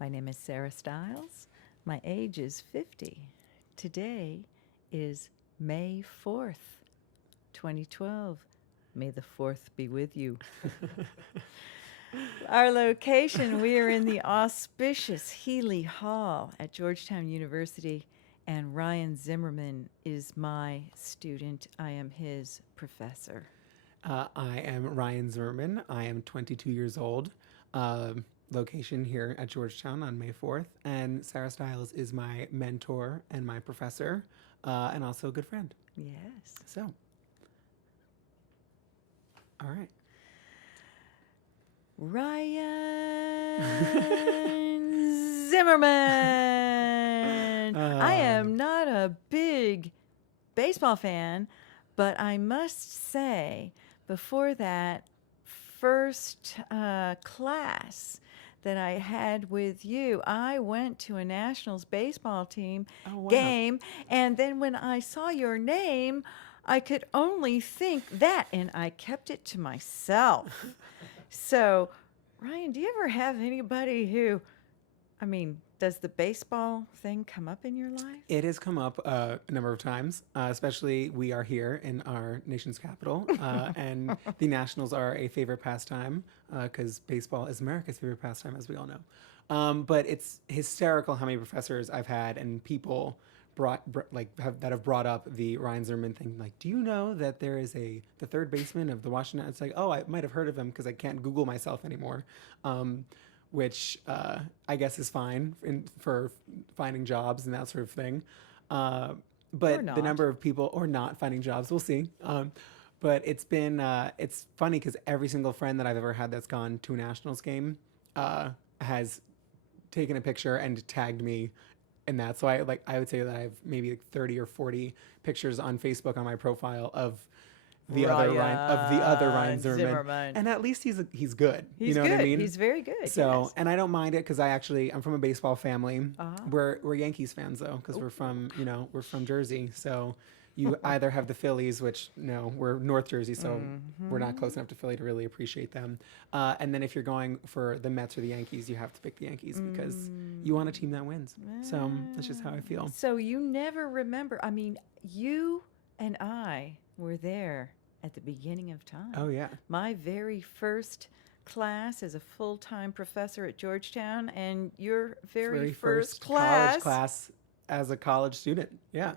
My name is Sarah Stiles. My age is 50. Today is May 4th, 2012. May the 4th be with you. Our location, we are in the auspicious Healy Hall at Georgetown University, and Ryan Zimmerman is my student. I am his professor. I am Ryan Zimmerman. I am 22 years old. Location here at Georgetown on May 4th. And Sarah Stiles is my mentor and my professor, and also a good friend. Yes. So, all right. Ryan Zimmerman. I am not a big baseball fan, but I must say, before that first class that I had with you, I went to a Nationals baseball team game, and then when I saw your name, I could only think that, and I kept it to myself. So, Ryan, do you ever have anybody who, does the baseball thing come up in your life? It has come up a number of times, especially we are here in our nation's capital, and the Nationals are a favorite pastime because baseball is America's favorite pastime, as we all know. But it's hysterical how many professors I've had and people that have brought up the Ryan Zimmerman thing. Like, do you know that there is the third baseman of the Washington? It's like, oh, I might have heard of him because I can't Google myself anymore. Which I guess is fine for finding jobs and that sort of thing. But the number of people, or not finding jobs, we'll see. But it's funny because every single friend that I've ever had that's gone to a Nationals game has taken a picture and tagged me in that. So I would say that I have maybe like 30 or 40 pictures on Facebook on my profile of the other Ryan Zimmerman. And at least he's good. He's you know good. What I mean? He's very good. So, yes. And I don't mind it because I'm from a baseball family. We're Yankees fans though, because we're from Jersey. So you either have the Phillies, which we're North Jersey, so we're not close enough to Philly to really appreciate them. And then if you're going for the Mets or the Yankees, you have to pick the Yankees because you want a team that wins. So that's just how I feel. So you never remember. You and I were there at the beginning of time. Oh, yeah. My very first class as a full-time professor at Georgetown, and your very first college class as a college student. Yeah.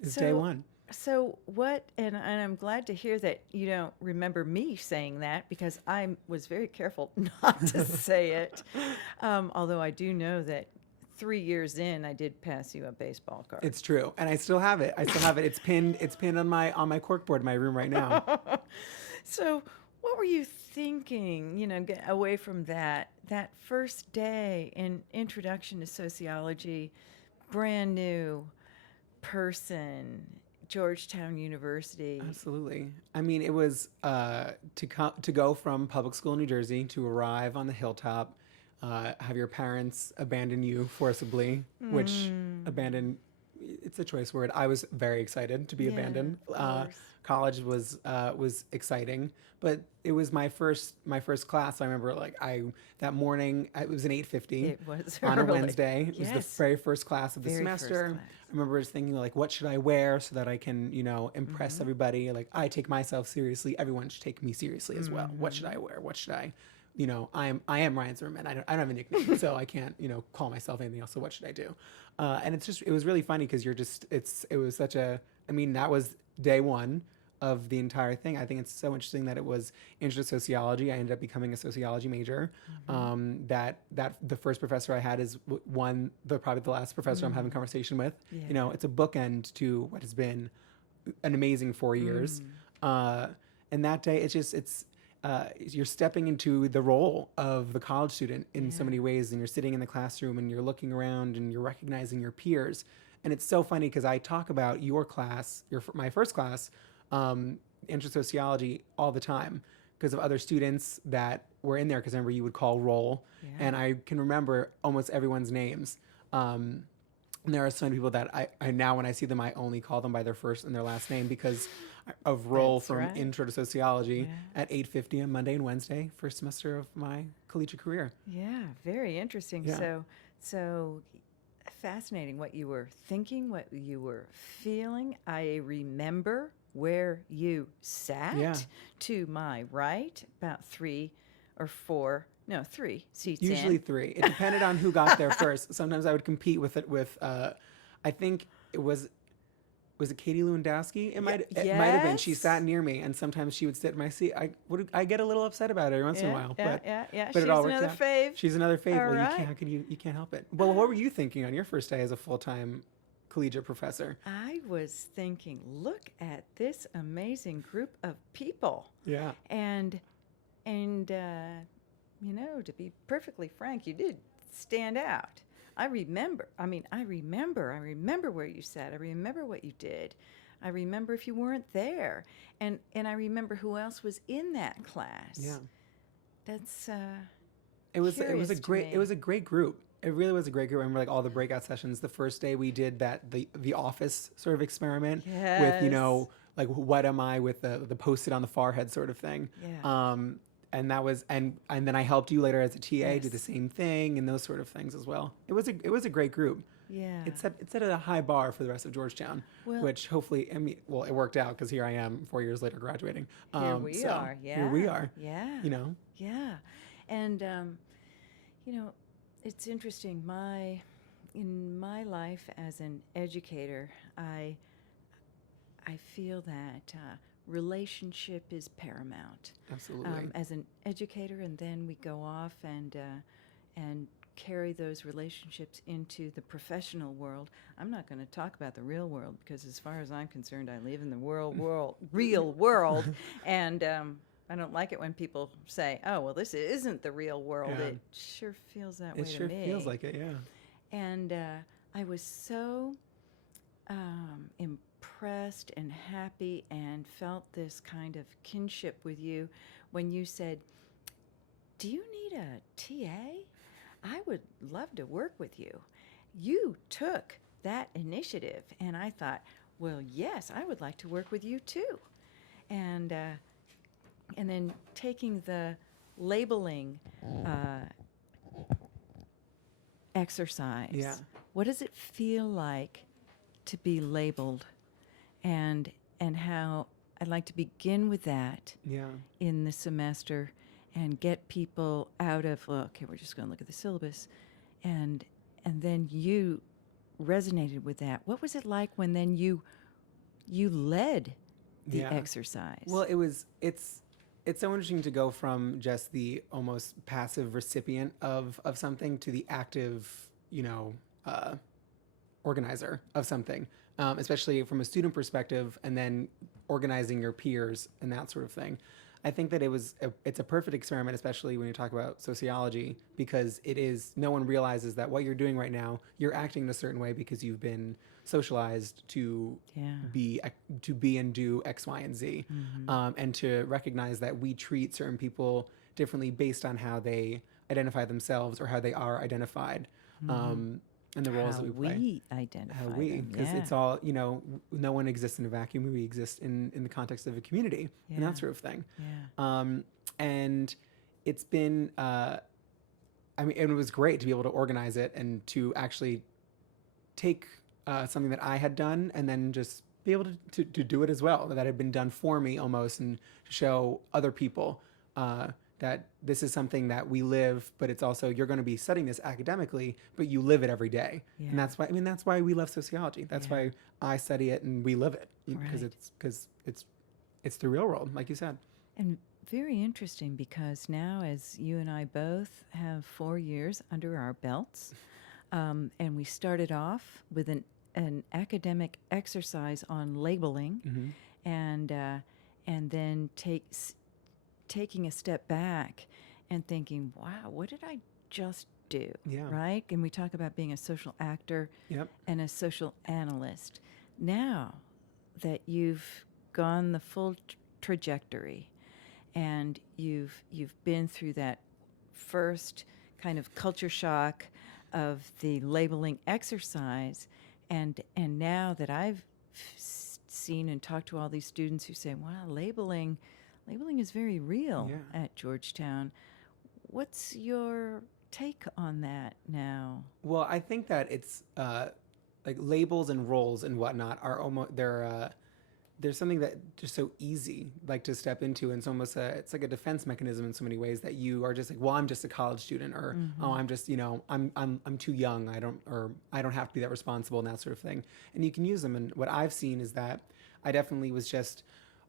It's day one. So what, and I'm glad to hear that you don't remember me saying that, because I was very careful not to say it. Although I do know that 3 years in, I did pass you a baseball card. It's true, and I still have it. It's pinned. It's pinned on my corkboard in my room right now. So, what were you thinking? Get away from that first day in Introduction to Sociology, brand new person, Georgetown University. Absolutely. It was to go from public school in New Jersey to arrive on the hilltop. Have your parents abandon you forcibly, which it's a choice word. I was very excited to be abandoned. College was exciting, but it was my first class. I remember that morning, it was an 8:50. It was on early. A Wednesday. It was the very first class of the semester. I remember just thinking what should I wear so that I can, impress everybody? I take myself seriously. Everyone should take me seriously as well. What should I wear? What should I I am Ryan Zimmerman. I don't have a nickname, so I can't, call myself anything else. So what should I do? And it was really funny because it was such a, that was day one of the entire thing. I think it's so interesting that it was intro to sociology. I ended up becoming a sociology major. That the first professor I had is probably the last professor I'm having a conversation with. Yeah. It's a bookend to what has been an amazing 4 years. And that day, you're stepping into the role of the college student in so many ways, and you're sitting in the classroom and you're looking around and you're recognizing your peers. And it's so funny because I talk about your class, my first class, intro sociology, all the time because of other students that were in there. Because I remember you would call roll, and I can remember almost everyone's names. And there are so many people that I now when I see them, I only call them by their first and their last name because of roll from intro to sociology at 8:50 on Monday and Wednesday, first semester of my collegiate career. Yeah, very interesting. Yeah. So fascinating what you were thinking, what you were feeling. I remember where you sat Yeah. to my right, about 3 seats Usually in. 3. It depended on who got there first. Sometimes I would compete with it with, I think it was it Katie Lewandowski? It might have been. She sat near me, and sometimes she would sit in my seat. I get a little upset about it every once in a while, but She's it all worked another out. fave. She's another fave. All Well, right. you can't help it. Well, what were you thinking on your first day as a full-time collegiate professor? I was thinking, look at this amazing group of people. Yeah. And you know, to be perfectly frank, you did stand out. I remember where you sat. I remember what you did. I remember if you weren't there. And I remember who else was in that class. Yeah. That's it was a great group. It really was a great group. I remember like all the breakout sessions. The first day we did the office sort of experiment with, you know, like what am I with the post-it on the forehead sort of thing. Yeah. And that was and then I helped you later as a TA do the same thing and those sort of things as well. It was a great group. Yeah. It set a high bar for the rest of Georgetown, which hopefully, it worked out because here I am 4 years later graduating. Here we are. Yeah. Here we are. Yeah. You know. Yeah. And you know, it's interesting. In my life as an educator, I feel that relationship is paramount. Absolutely. As an educator, and then we go off and carry those relationships into the professional world. I'm not going to talk about the real world because, as far as I'm concerned, I live in the real world, and I don't like it when people say, "Oh, well, this isn't the real world." Yeah. It sure feels that way It to sure me. feels like it, yeah. And I was so impressed and happy and felt this kind of kinship with you when you said, "Do you need a TA? I would love to work with you." You took that initiative, and I thought, well, yes, I would like to work with you too. And then taking the labeling exercise. Yeah. What does it feel like to be labeled? And how I'd like to begin with that in the semester and get people out of, well, okay, we're just going to look at the syllabus. And then you resonated with that. What was it like when then you led the exercise? Well, it's so interesting to go from just the almost passive recipient of something to the active, you know, organizer of something, especially from a student perspective, and then organizing your peers and that sort of thing. I think that it's a perfect experiment, especially when you talk about sociology, because no one realizes that what you're doing right now, you're acting in a certain way because you've been socialized to be and do X, Y, and Z, and to recognize that we treat certain people differently based on how they identify themselves or how they are identified, and the roles that we play. Because it's all, you know, no one exists in a vacuum. We exist in the context of a community and that sort of thing. And it's been, I mean, it was great to be able to organize it and to actually take something that I had done and then just be able to do it as well, that had been done for me almost, and show other people that this is something that we live, but it's also, you're going to be studying this academically, but you live it every day. And that's why we love sociology. That's why I study it and we live it, because it's the real world, like you said. And very interesting, because now, as you and I both have 4 years under our belts, and we started off with an academic exercise on labeling, and then taking a step back and thinking, wow, what did I just do? Right? And we talk about being a social actor and a social analyst. Now that you've gone the full trajectory and you've been through that first kind of culture shock of the labeling exercise, and now that I've seen and talked to all these students who say, wow, labeling is very real at Georgetown. what's your take on that now? Well, I think that it's like labels and roles and whatnot are almost there's something that just so easy like to step into, and it's almost it's like a defense mechanism in so many ways that you are just like, well, I'm just a college student, or oh, I'm just, you know, I'm too young, I don't have to be that responsible, and that sort of thing, and you can use them. And what I've seen is that I definitely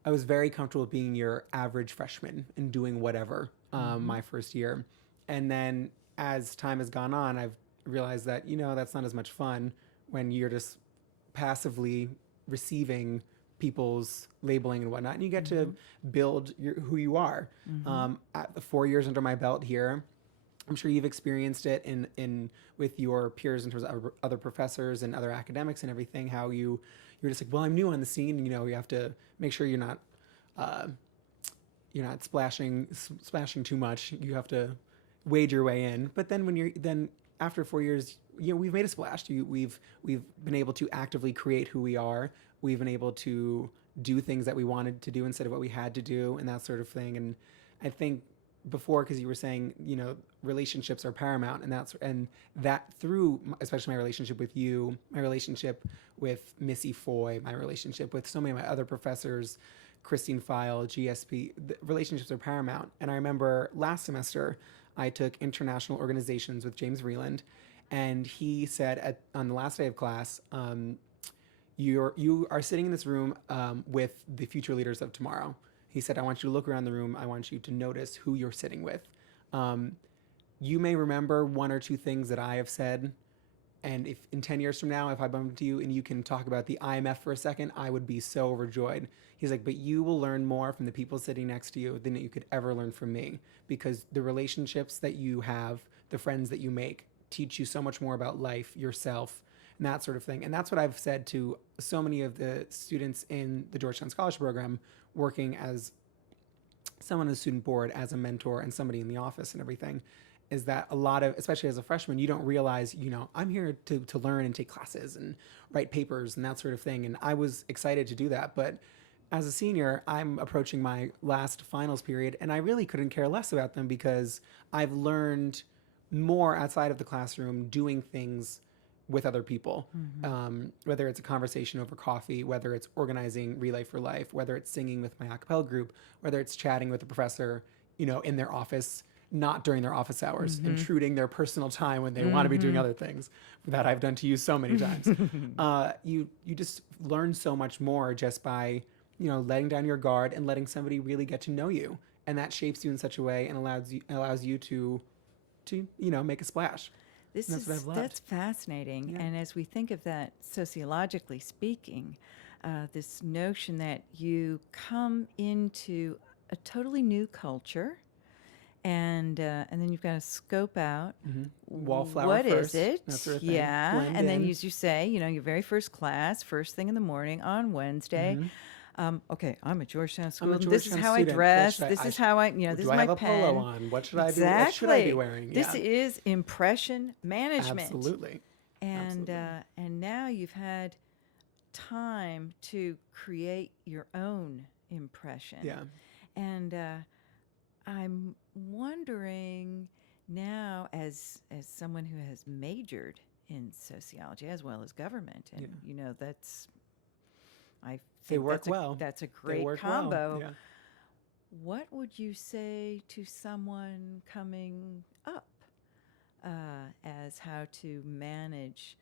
I was very comfortable with being your average freshman and doing whatever my first year, and then as time has gone on, I've realized that, you know, that's not as much fun when you're just passively receiving people's labeling and whatnot, and you get to build who you are. At the 4 years under my belt here, I'm sure you've experienced it in with your peers in terms of other professors and other academics and everything. How you're just like, well, I'm new on the scene. You know, you have to make sure you're not splashing too much. You have to wade your way in. But then after 4 years, you know, we've made a splash. We've been able to actively create who we are. We've been able to do things that we wanted to do instead of what we had to do, and that sort of thing. And I think before, because you were saying, you know, relationships are paramount, and that through especially my relationship with you, my relationship with Missy Foy, my relationship with so many of my other professors, Christine File, GSP, the relationships are paramount. And I remember last semester I took international organizations with James Vreeland, and he said on the last day of class, you are sitting in this room with the future leaders of tomorrow. He said, I want you to look around the room. I want you to notice who you're sitting with. You may remember one or two things that I have said, and if in 10 years from now, if I bump into you and you can talk about the IMF for a second, I would be so overjoyed. He's like, but you will learn more from the people sitting next to you than you could ever learn from me, because the relationships that you have, the friends that you make, teach you so much more about life, yourself, and that sort of thing. And that's what I've said to so many of the students in the Georgetown Scholarship Program, working as someone on the student board, as a mentor, and somebody in the office and everything, is that a lot of, especially as a freshman, you don't realize, you know, I'm here to learn and take classes and write papers and that sort of thing. And I was excited to do that. But as a senior, I'm approaching my last finals period, and I really couldn't care less about them, because I've learned more outside of the classroom doing things with other people, whether it's a conversation over coffee, whether it's organizing Relay for Life, whether it's singing with my a cappella group, whether it's chatting with a professor, you know, in their office, not during their office hours, intruding their personal time when they want to be doing other things that I've done to you so many times. You just learn so much more just by, you know, letting down your guard and letting somebody really get to know you, and that shapes you in such a way and allows you to you know, make a splash. That's fascinating. Yeah. And as we think of that sociologically speaking, this notion that you come into a totally new culture, and then you've got to scope out wallflower what first, is it, that sort of thing. yeah, Blend and in. then as you say, you know, your very first class, first thing in the morning on Wednesday. Okay, I'm at Georgetown School. This is how I dress. This is how I, you know, this is my pen. Do I have a polo on? What should I be? Exactly. What should I be wearing? This is impression management. Absolutely. And now you've had time to create your own impression. Yeah. And I'm wondering now, as someone who has majored in sociology as well as government, and you know, that's, I think that's a great combo. Well. Yeah. What would you say to someone coming up as how to manage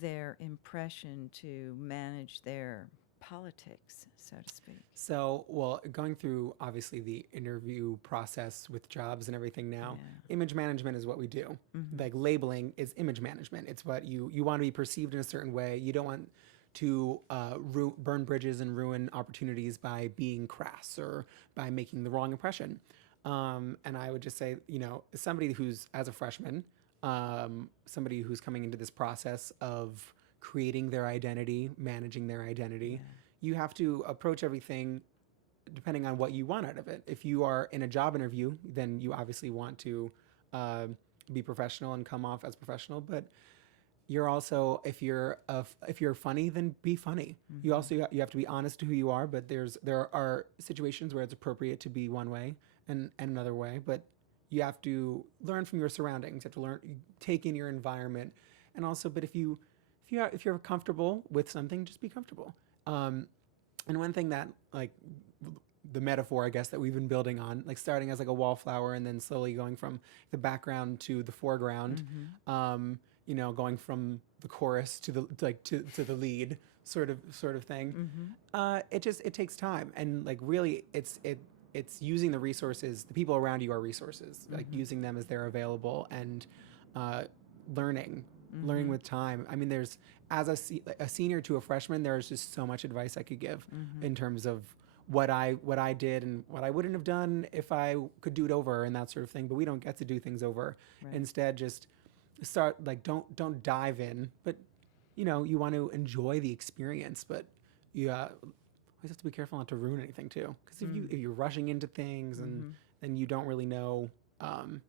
their impression, to manage their politics, so to speak? So, well, going through obviously the interview process with jobs and everything now, image management is what we do. Like labeling is image management. It's what you want to be perceived in a certain way. You don't want to burn bridges and ruin opportunities by being crass or by making the wrong impression. And I would just say, you know, somebody who's, as a freshman, somebody who's coming into this process of creating their identity, managing their identity, you have to approach everything depending on what you want out of it. If you are in a job interview, then you obviously want to be professional and come off as professional, but you're also, if you're funny, then be funny. You also you have to be honest to who you are, but there are situations where it's appropriate to be one way and another way, but you have to learn from your surroundings. You have to take in your environment, and also, but if you're comfortable with something, just be comfortable. And one thing that, like, the metaphor, I guess, that we've been building on, like starting as like a wallflower and then slowly going from the background to the foreground, going from the chorus to the lead sort of thing. It takes time, and like really it's using the resources. The people around you are resources, like using them as they're available, and learning with time. I mean, there's, as a senior to a freshman, there's just so much advice I could give in terms of what I did and what I wouldn't have done if I could do it over and that sort of thing. But we don't get to do things over. Right. Instead, just start, like, don't dive in, but you want to enjoy the experience, but you always have to be careful not to ruin anything too. Because if you're rushing into things and then you don't really know, you don't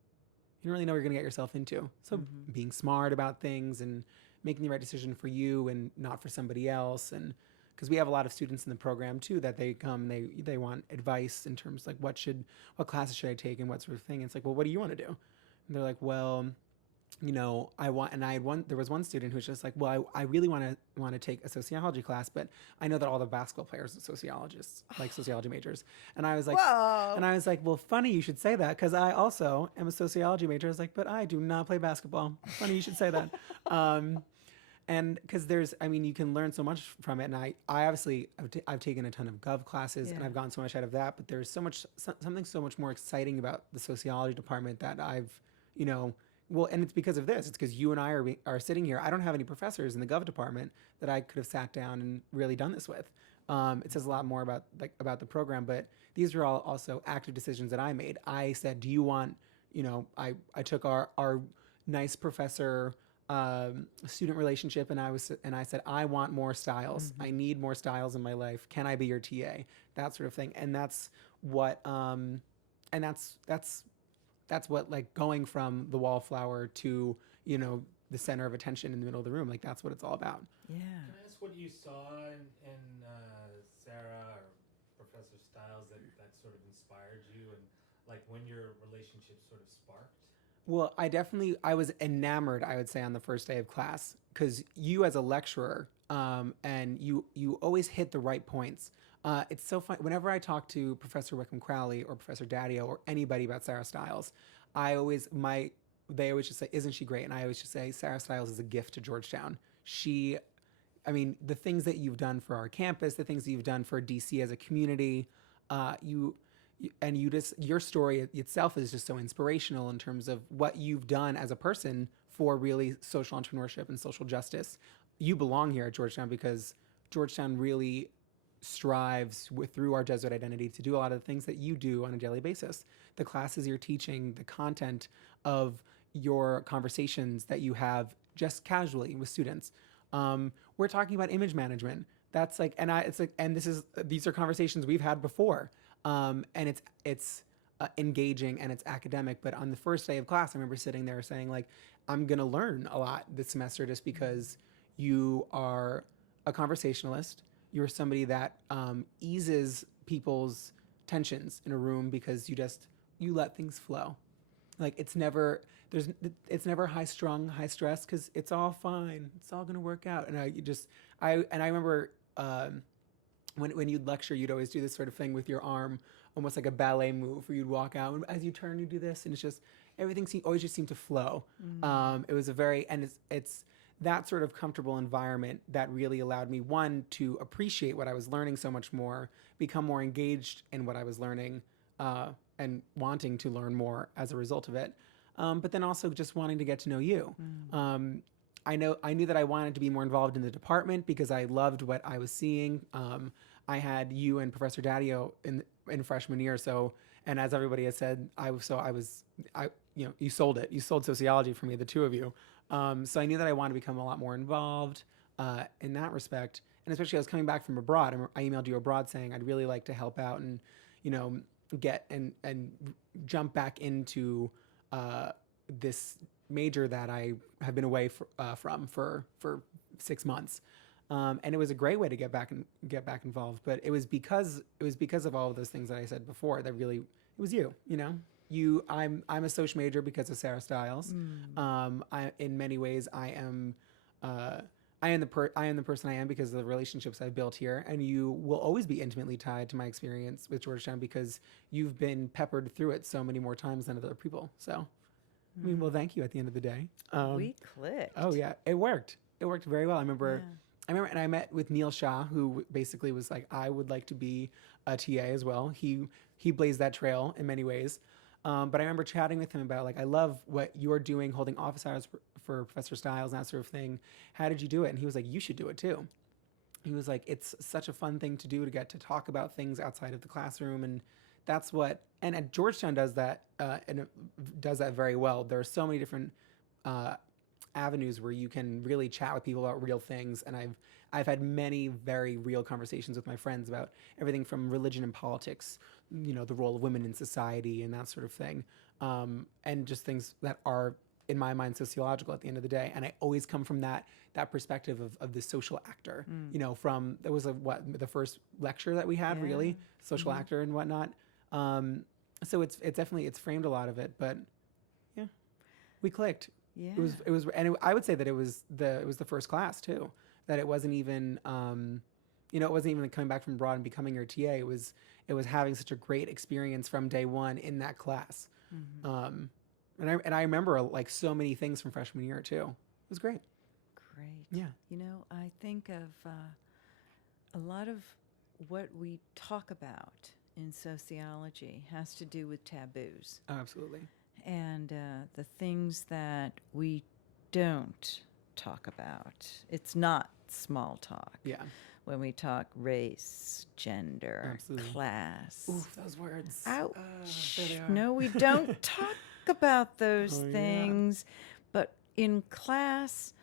really know what you're gonna get yourself into. So being smart about things and making the right decision for you and not for somebody else. And because we have a lot of students in the program too that they come, they want advice in terms like what classes should I take and what sort of thing. And it's like, well, what do you want to do? And they're like, well, there was one student who was just like, well, I really want to take a sociology class, but I know that all the basketball players are sociologists, like sociology majors. And I was like, whoa. Well, funny you should say that, because I also am a sociology major. I was like, but I do not play basketball. Funny you should say that. And because you can learn so much from it. And I obviously, I've taken a ton of gov classes and I've gotten so much out of that, but there's something so much more exciting about the sociology department that I've, well, and it's because of this. It's because you and I are sitting here. I don't have any professors in the gov department that I could have sat down and really done this with. It says a lot more about the program, but these are all also active decisions that I made. I said, do you want, I took our nice professor student relationship, and I said, I want more styles. I need more styles in my life. Can I be your TA? That sort of thing. And that's what that's what, like, going from the wallflower to the center of attention in the middle of the room, like, that's what it's all about. Yeah. Can I ask what you saw in Sarah or Professor Stiles that sort of inspired you, and like when your relationship sort of sparked? Well, I was enamored, I would say, on the first day of class, because you as a lecturer, and you always hit the right points. It's so fun. Whenever I talk to Professor Wickham Crowley or Professor Daddio or anybody about Sarah Stiles, they always just say, isn't she great? And I always just say, Sarah Stiles is a gift to Georgetown. The things that you've done for our campus, the things that you've done for DC as a community, your story itself is just so inspirational in terms of what you've done as a person for really social entrepreneurship and social justice. You belong here at Georgetown because Georgetown really strives through our Jesuit identity to do a lot of the things that you do on a daily basis. The classes you're teaching, the content of your conversations that you have just casually with students. We're talking about image management. That's like, these are conversations we've had before. And it's engaging and it's academic. But on the first day of class, I remember sitting there saying, like, I'm going to learn a lot this semester just because you are a conversationalist. You're somebody that eases people's tensions in a room because you let things flow. Like, it's never high strung, high stress, because it's all fine. It's all gonna work out. And I remember when you'd lecture, you'd always do this sort of thing with your arm, almost like a ballet move, where you'd walk out and as you turn, you do this, and it's just everything always just seemed to flow. It was it's that sort of comfortable environment that really allowed me, one, to appreciate what I was learning so much more, become more engaged in what I was learning, and wanting to learn more as a result of it. But then also just wanting to get to know you. I knew that I wanted to be more involved in the department because I loved what I was seeing. I had you and Professor Daddio in freshman year. So, and as everybody has said, you sold it. You sold sociology for me, the two of you. So I knew that I wanted to become a lot more involved in that respect. And especially I was coming back from abroad. I emailed you abroad saying I'd really like to help out and, get and jump back into this major that I have been away from for 6 months. And it was a great way to get back involved. But it was because of all of those things that I said before that really, it was you, I'm a social major because of Sarah Stiles. In many ways, I am the person I am because of the relationships I've built here, and you will always be intimately tied to my experience with Georgetown because you've been peppered through it so many more times than other people. So, I mean, well, thank you at the end of the day. We clicked. Oh yeah, it worked. It worked very well. I remember, and I met with Neil Shah, who basically was like, I would like to be a TA as well. He blazed that trail in many ways. But I remember chatting with him about, like, I love what you're doing, holding office hours for Professor Stiles and that sort of thing. How did you do it? And he was like, you should do it too. He was like, it's such a fun thing to do, to get to talk about things outside of the classroom. And that's what, and at Georgetown does that, and it does that very well. There are so many different avenues where you can really chat with people about real things. And I've had many very real conversations with my friends about everything from religion and politics, the role of women in society and that sort of thing. And just things that are, in my mind, sociological at the end of the day. And I always come from that perspective of the social actor, from, that was the first lecture that we had, really, social actor and whatnot. So it's definitely, it's framed a lot of it, but yeah, we clicked. Yeah. It was, and I would say that it was the first class too, that it wasn't even, it wasn't even coming back from abroad and becoming your TA. It was having such a great experience from day one in that class. And I remember like so many things from freshman year too. It was great. Great. Yeah. I think of a lot of what we talk about in sociology has to do with taboos. Oh, absolutely. And the things that we don't talk about. It's not small talk. Yeah. When we talk race, gender, Absolutely. class. Oof, those words. Ouch. There they are. No, we don't talk about those Oh, yeah. things. But in class,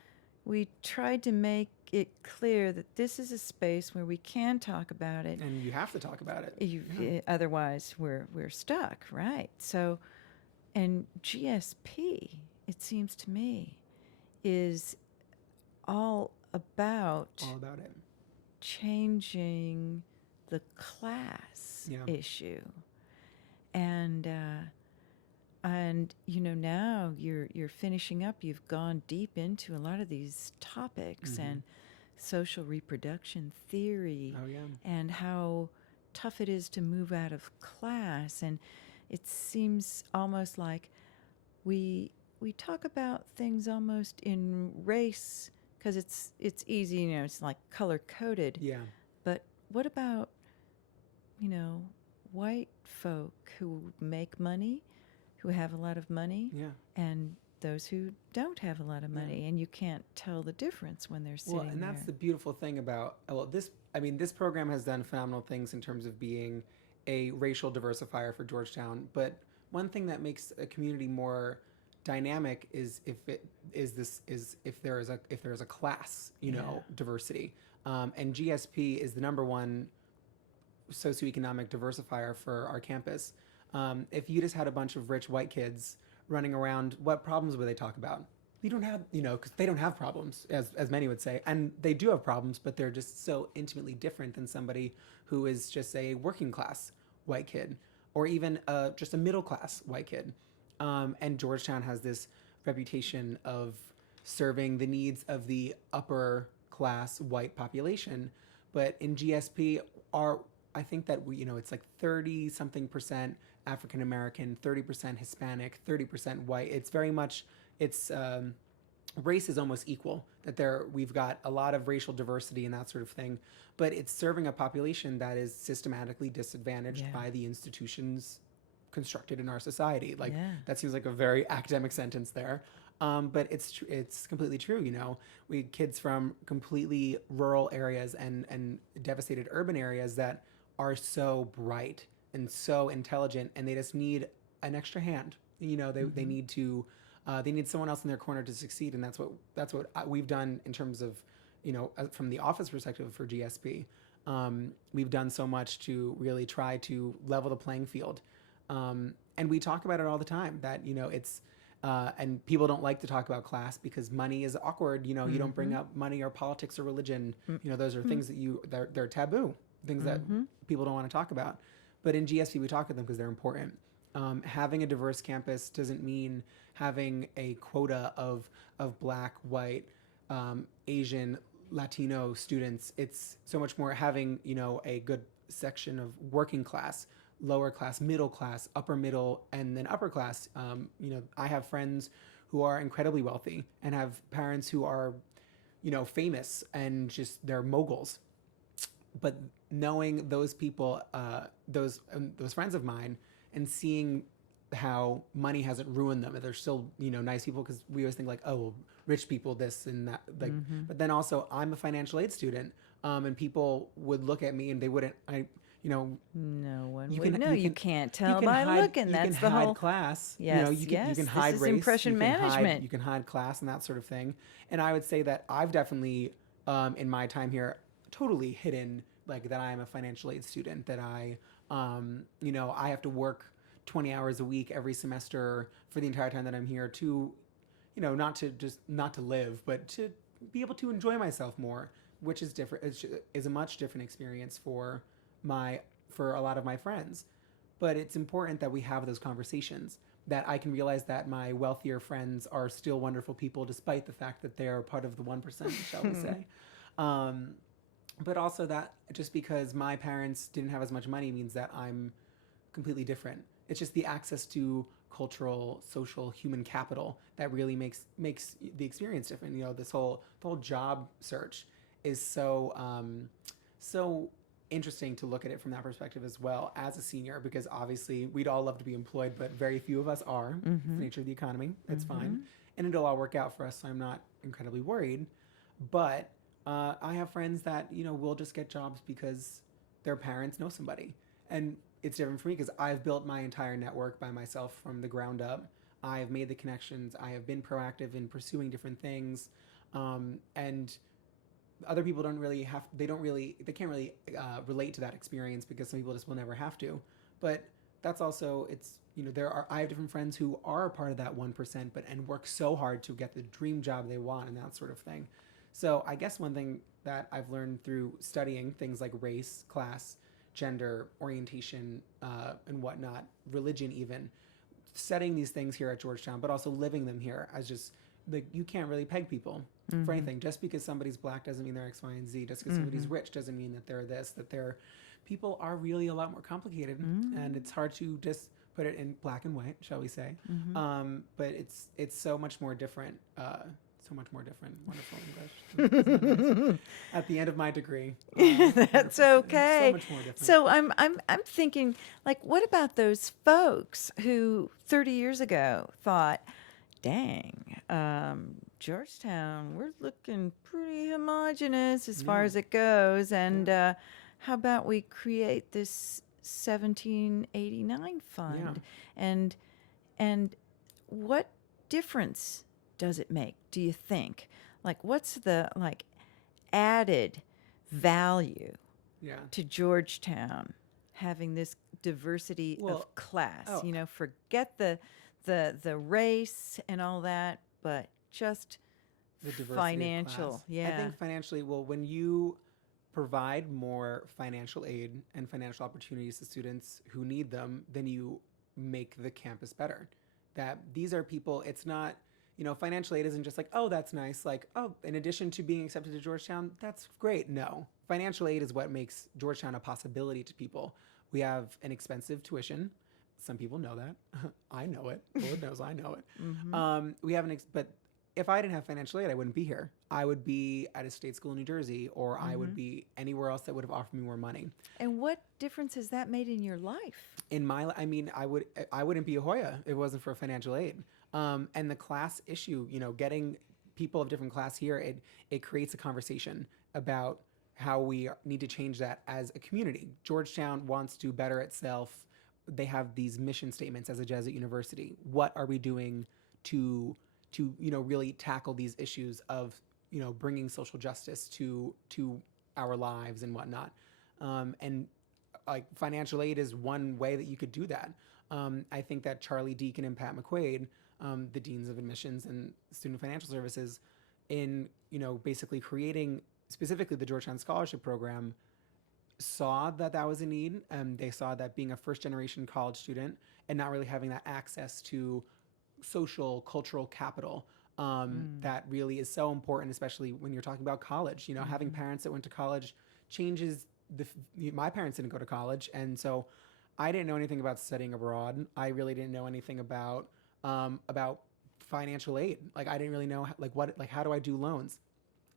we tried to make it clear that this is a space where we can talk about it. And you have to talk about it. Otherwise, we're stuck, right? So, and GSP, it seems to me, is all about it. changing the class issue. And now you're finishing up. You've gone deep into a lot of these topics and social reproduction theory and how tough it is to move out of class. And it seems almost like we talk about things almost in race because it's easy, it's like color coded. Yeah. But what about white folk who make money, who have a lot of money, and those who don't have a lot of money, and you can't tell the difference when they're sitting there. Well, and that's the beautiful thing about this program has done phenomenal things in terms of being a racial diversifier for Georgetown. But one thing that makes a community more dynamic is if there is a class diversity, and GSP is the number one socioeconomic diversifier for our campus. If you just had a bunch of rich white kids running around, what problems would they talk about? We don't have, because they don't have problems, as many would say. And they do have problems, but they're just so intimately different than somebody who is just a working class white kid, or even just a middle class white kid. And Georgetown has this reputation of serving the needs of the upper class white population. But in GSP, I think that it's like 30-something% African American, 30% Hispanic, 30% white. It's very much, race is almost equal. That we've got a lot of racial diversity and that sort of thing, but it's serving a population that is systematically disadvantaged by the institutions constructed in our society. That seems like a very academic sentence there. But it's completely true. We kids from completely rural areas and devastated urban areas that are so bright and so intelligent, and they just need an extra hand. They need to, they need someone else in their corner to succeed, and that's what we've done in terms of, from the office perspective for GSP. We've done so much to really try to level the playing field, and we talk about it all the time. That it's. And people don't like to talk about class because money is awkward. You don't bring up money or politics or religion. Those are things that they're taboo, things that people don't want to talk about. But in GSP, we talk about them because they're important. having a diverse campus doesn't mean having a quota of Black, white, Asian, Latino students. It's so much more having, a good section of working class, lower class, middle class, upper middle, and then upper class. I have friends who are incredibly wealthy and have parents who are, famous and just they're moguls. But knowing those people, those friends of mine, and seeing how money hasn't ruined them, and they're still nice people, because we always think like, oh, well, rich people this and that, like. But then also I'm a financial aid student, and people would look at me and they wouldn't. No one would know. You can't tell can by hide, looking. you That's can the hide whole class. Yes, You can this hide is race. impression management. You can hide class and that sort of thing. And I would say that I've definitely, in my time here, totally hidden like that I am a financial aid student. That I have to work 20 hours a week every semester for the entire time that I'm here to, not to live, but to be able to enjoy myself more, which is different. Is a much different experience for a lot of my friends. But it's important that we have those conversations, that I can realize that my wealthier friends are still wonderful people despite the fact that they're part of the 1%, shall we say. But also that just because my parents didn't have as much money means that I'm completely different. It's just the access to cultural, social, human capital that really makes the experience different. The whole job search is so interesting to look at it from that perspective as well as a senior, because obviously we'd all love to be employed, but very few of us are. It's the nature of the economy. It's fine. And it'll all work out for us, so I'm not incredibly worried. But I have friends that, will just get jobs because their parents know somebody. And it's different for me because I've built my entire network by myself from the ground up. I have made the connections. I have been proactive in pursuing different things. And other people they can't really relate to that experience because some people just will never have to. But that's also, I have different friends who are a part of that 1%, and work so hard to get the dream job they want and that sort of thing. So I guess one thing that I've learned through studying things like race, class, gender, orientation, and whatnot, religion even, studying these things here at Georgetown, but also living them here as just, like, you can't really peg people for anything. Just because somebody's Black doesn't mean they're X, Y, and Z. Just because somebody's rich doesn't mean that they're this, people are really a lot more complicated, and it's hard to just put it in black and white, shall we say. But it's so much more different. Wonderful English. At the end of my degree. That's okay. So much more different. So I'm thinking, like, what about those folks who 30 years ago thought, dang, Georgetown, we're looking pretty homogenous as far as it goes, and how about we create this 1789 fund? And what difference does it make, do you think? Like, what's the added value to Georgetown having this diversity of class? Forget the race and all that, but just the diversity financial. Of class. I think financially, when you provide more financial aid and financial opportunities to students who need them, then you make the campus better. That these are people, it's not, financial aid isn't just like, oh, that's nice. Like, oh, in addition to being accepted to Georgetown, that's great. No, financial aid is what makes Georgetown a possibility to people. We have an expensive tuition. Some people know that. I know it. Lord knows I know it. We have but if I didn't have financial aid, I wouldn't be here. I would be at a state school in New Jersey, or I would be anywhere else that would have offered me more money. And what difference has that made in your life? I wouldn't be a Hoya if it wasn't for financial aid. And the class issue, getting people of different class here, it creates a conversation about how we need to change that as a community. Georgetown wants to better itself. They have these mission statements as a Jesuit university. What are we doing to really tackle these issues of, bringing social justice to our lives and whatnot? And like financial aid is one way that you could do that. I think that Charlie Deacon and Pat McQuaid, the deans of admissions and student financial services, in basically creating specifically the Georgetown Scholarship Program, saw that was a need. They saw that being a first-generation college student and not really having that access to social, cultural capital that really is so important, especially when you're talking about college. You know, having parents that went to college changes my parents didn't go to college, and so I didn't know anything about studying abroad. I really didn't know anything about financial aid. Like I didn't really know how do I do loans.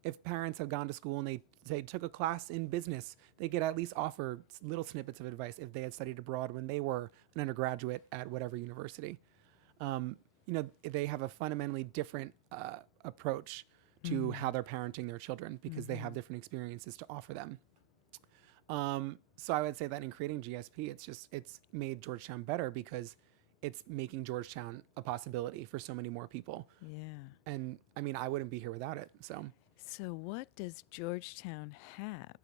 If parents have gone to school and they took a class in business, they could at least offer little snippets of advice if they had studied abroad when they were an undergraduate at whatever university. You know, they have a fundamentally different approach to how they're parenting their children because they have different experiences to offer them. So I would say that in creating GSP, it's made Georgetown better because it's making Georgetown a possibility for so many more people. Yeah. And I mean, I wouldn't be here without it. So what does Georgetown have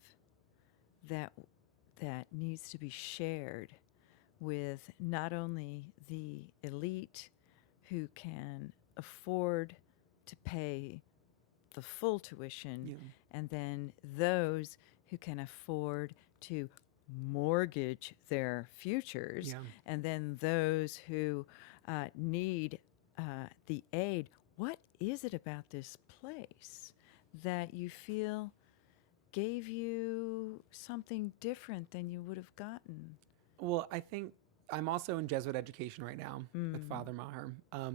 that needs to be shared with not only the elite who can afford to pay the full tuition, and then those who can afford to mortgage their futures, and then those who need the aid? What is it about this place that you feel gave you something different than you would have gotten? Well, I think I'm also in Jesuit education right now with Father Maher,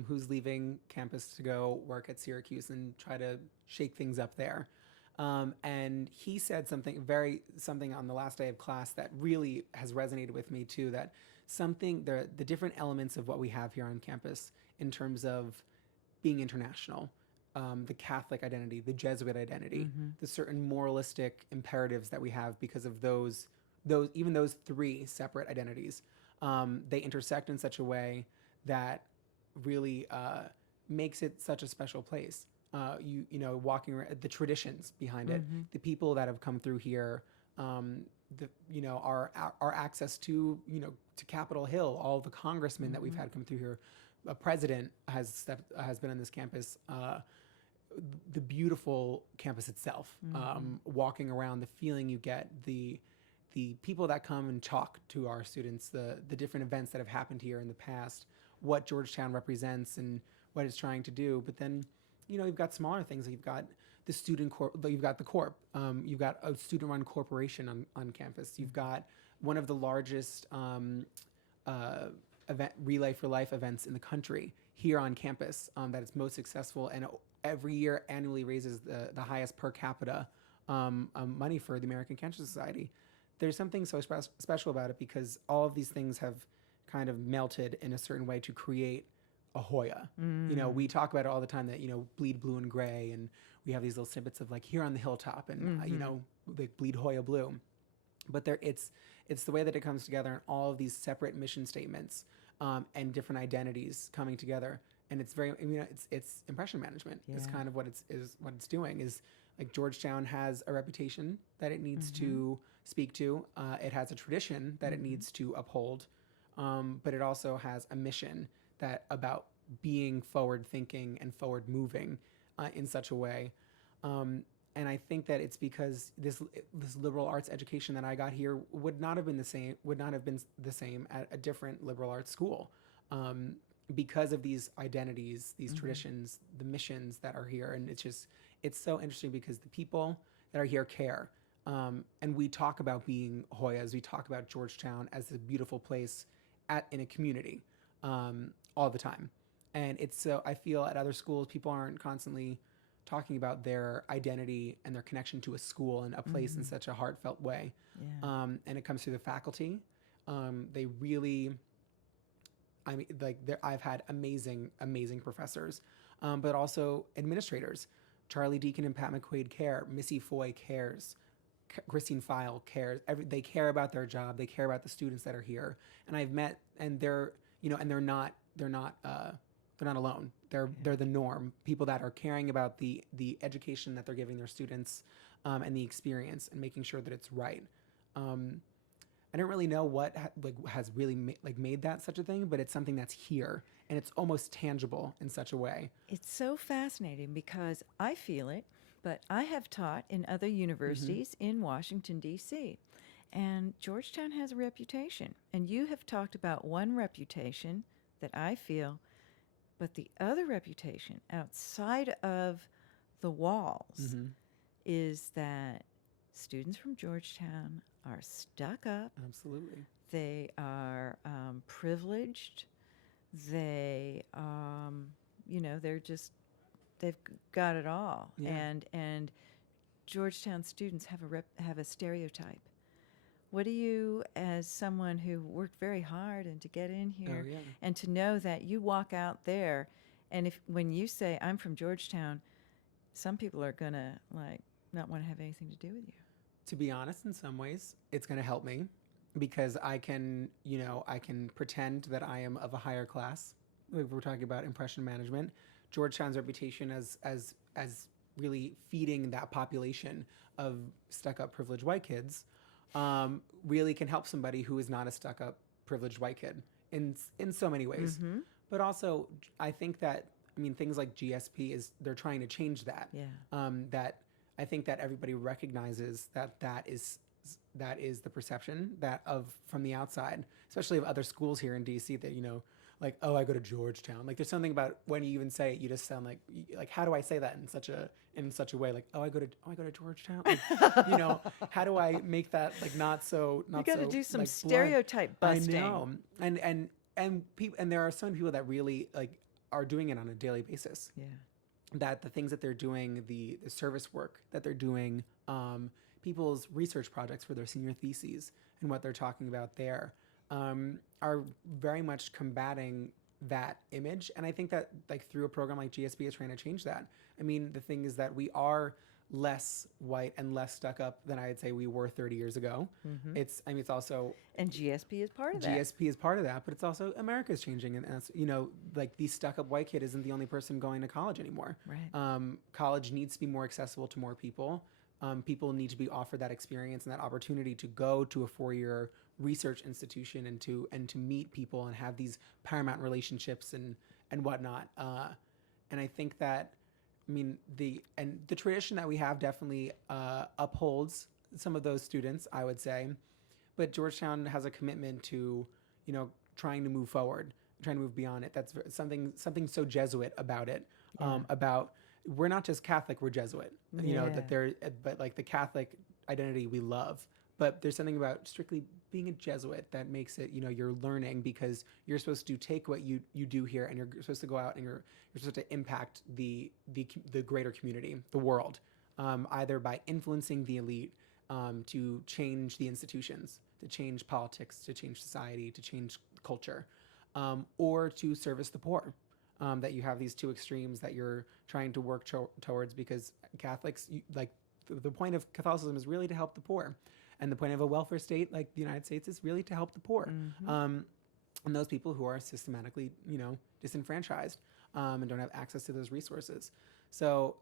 who's leaving campus to go work at Syracuse and try to shake things up there. And he said something on the last day of class that really has resonated with me too, that the different elements of what we have here on campus in terms of being international, the Catholic identity, the Jesuit identity, the certain moralistic imperatives that we have because of those three separate identities, they intersect in such a way that really makes it such a special place. You know, walking around, the traditions behind it, the people that have come through here, our access to to Capitol Hill, all the congressmen that we've had come through here, a president has been on this campus. The beautiful campus itself, walking around, the feeling you get, the people that come and talk to our students, the different events that have happened here in the past, what Georgetown represents and what it's trying to do. But then, you've got smaller things. You've got the you've got the corp. You've got a student-run corporation on campus. You've got one of the largest Relay for Life events in the country here on campus that is most successful and every year annually raises the highest per capita money for the American Cancer Society. There's something so special about it because all of these things have kind of melted in a certain way to create a Hoya. We talk about it all the time that, bleed blue and gray, and we have these little snippets of like here on the hilltop and, like bleed Hoya blue. But it's the way that it comes together and all of these separate mission statements and different identities coming together. And it's very, it's impression management. It's kind of what it's doing is like Georgetown has a reputation that it needs to speak to. It has a tradition that it needs to uphold. But it also has a mission that about being forward thinking and forward moving in such a way. And I think that it's because this liberal arts education that I got here would not have been the same at a different liberal arts school. Because of these identities, these traditions, the missions that are here. And it's so interesting because the people that are here care. And we talk about being Hoyas. We talk about Georgetown as a beautiful place in a community all the time. And I feel at other schools, people aren't constantly talking about their identity and their connection to a school and a place in such a heartfelt way. Yeah. And it comes through the faculty. They really... I've had amazing, amazing professors, but also administrators. Charlie Deacon and Pat McQuaid care. Missy Foy cares. Christine File cares. They care about their job. They care about the students that are here. And I've met, and they're not alone. They're the norm. People that are caring about the education that they're giving their students, and the experience, and making sure that it's right. I don't really know what has really made that such a thing, but it's something that's here and it's almost tangible in such a way. It's so fascinating because I feel it, but I have taught in other universities in Washington, D.C., And Georgetown has a reputation. And you have talked about one reputation that I feel, but the other reputation outside of the walls is that students from Georgetown are stuck up. Absolutely. They are privileged. They, they're just, they've got it all. Yeah. And Georgetown students have a stereotype. What do you, as someone who worked very hard and to get in here, and to know that you walk out there, and when you say I'm from Georgetown, some people are gonna not want to have anything to do with you. To be honest, in some ways, it's going to help me because I can pretend that I am of a higher class. If we're talking about impression management, Georgetown's reputation as really feeding that population of stuck-up privileged white kids really can help somebody who is not a stuck-up privileged white kid in so many ways. But also, I think that things like GSP they're trying to change that. That I think that everybody recognizes that is the perception from the outside, especially of other schools here in DC that oh, I go to Georgetown. Like there's something about when you even say it, you just sound like how do I say that in such a way, like oh I go to Georgetown. Like, how do I make that not so you got to do some like, stereotype busting. I know, and there are some people that really are doing it on a daily basis. Yeah. That the things that they're doing, the service work that they're doing, people's research projects for their senior theses and what they're talking about there are very much combating that image. And I think that through a program like GSP is trying to change that. The thing is that we are less white and less stuck up than I'd say we were 30 years ago. It's also... And GSP is part of that. GSP is part of that, but it's also America's changing. And that's, the stuck up white kid isn't the only person going to college anymore. Right. College needs to be more accessible to more people. People need to be offered that experience and that opportunity to go to a 4-year research institution and to meet people and have these paramount relationships and whatnot. And I think that the tradition that we have definitely upholds some of those students, I would say, but Georgetown has a commitment to trying to move forward, trying to move beyond it. That's something so Jesuit about it. About we're not just Catholic, we're Jesuit. But the Catholic identity we love. But there's something about strictly being a Jesuit that makes it, you're learning because you're supposed to take what you do here and you're supposed to go out and you're supposed to impact the greater community, the world, either by influencing the elite to change the institutions, to change politics, to change society, to change culture, or to service the poor. That you have these two extremes that you're trying to work towards because Catholics, the point of Catholicism is really to help the poor. And the point of a welfare state like the United States is really to help the poor. And those people who are systematically, disenfranchised and don't have access to those resources. So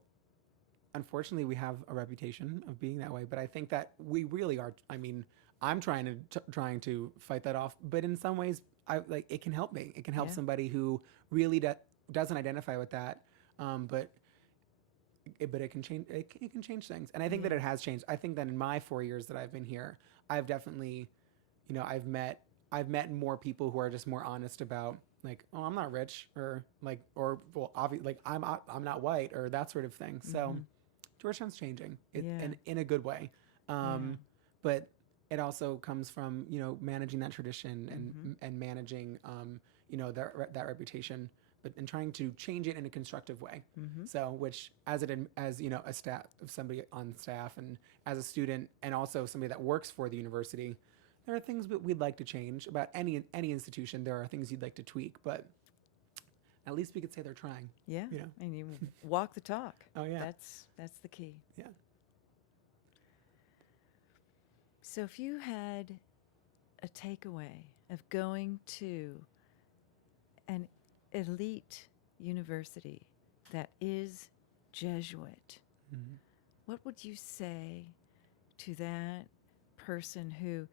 unfortunately, we have a reputation of being that way. But I think that we really are. I'm trying to fight that off. But in some ways, it can help me. It can help somebody who really doesn't identify with that. But it can change. It can change things, and I think that it has changed. I think that in my 4 years that I've been here, I've definitely, I've met more people who are just more honest about oh, I'm not rich, or I'm not white, or that sort of thing. So Georgetown's changing, and in a good way. But it also comes from managing that tradition and managing that reputation. And trying to change it in a constructive way. So, which as a staff of somebody on staff and as a student and also somebody that works for the university, there are things that we'd like to change about any institution. There are things you'd like to tweak, but at least we could say they're trying. Yeah, and you walk the talk. Oh yeah, that's the key. Yeah. So, if you had a takeaway of going to an elite university that is Jesuit, what would you say to that person who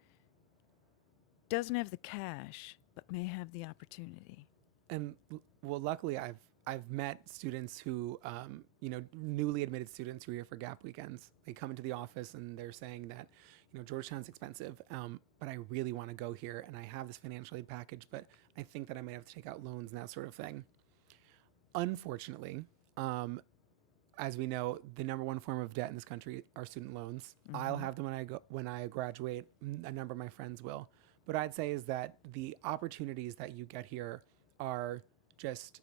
doesn't have the cash but may have the opportunity? Well, luckily I've met students who, newly admitted students who are here for gap weekends. They come into the office and they're saying that, Georgetown's expensive, but I really want to go here and I have this financial aid package, but I think that I might have to take out loans and that sort of thing. Unfortunately, as we know, the number one form of debt in this country are student loans. I'll have them when I graduate. A number of my friends will. What I'd say is that the opportunities that you get here are just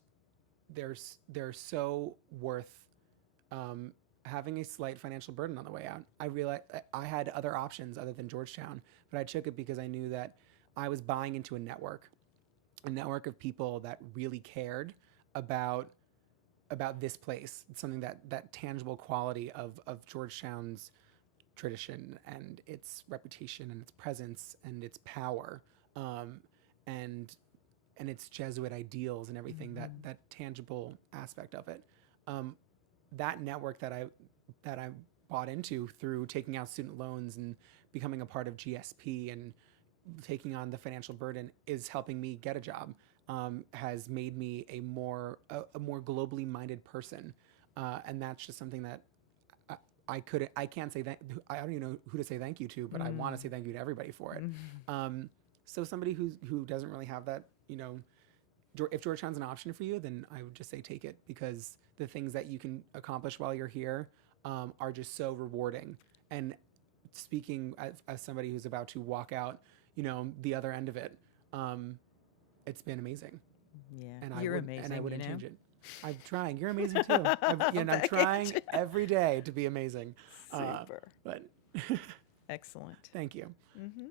they're so worth having a slight financial burden on the way out. I realized I had other options other than Georgetown, but I took it because I knew that I was buying into a network of people that really cared about this place. It's something that tangible quality of Georgetown's tradition and its reputation and its presence and its power, and its Jesuit ideals and everything, that tangible aspect of it. That network that I bought into through taking out student loans and becoming a part of GSP and taking on the financial burden is helping me get a job. Has made me a more globally minded person, and that's just something that I can't say that. I don't even know who to say thank you to, but I want to say thank you to everybody for it. So somebody who doesn't really have that, if Georgetown's an option for you, then I would just say take it, because the things that you can accomplish while you're here are just so rewarding. And speaking as somebody who's about to walk out, the other end of it, it's been amazing. Yeah, and you're amazing. And I wouldn't change it. I'm trying. You're amazing too. I'm trying every day to be amazing. Super. But excellent. Thank you. Mm-hmm.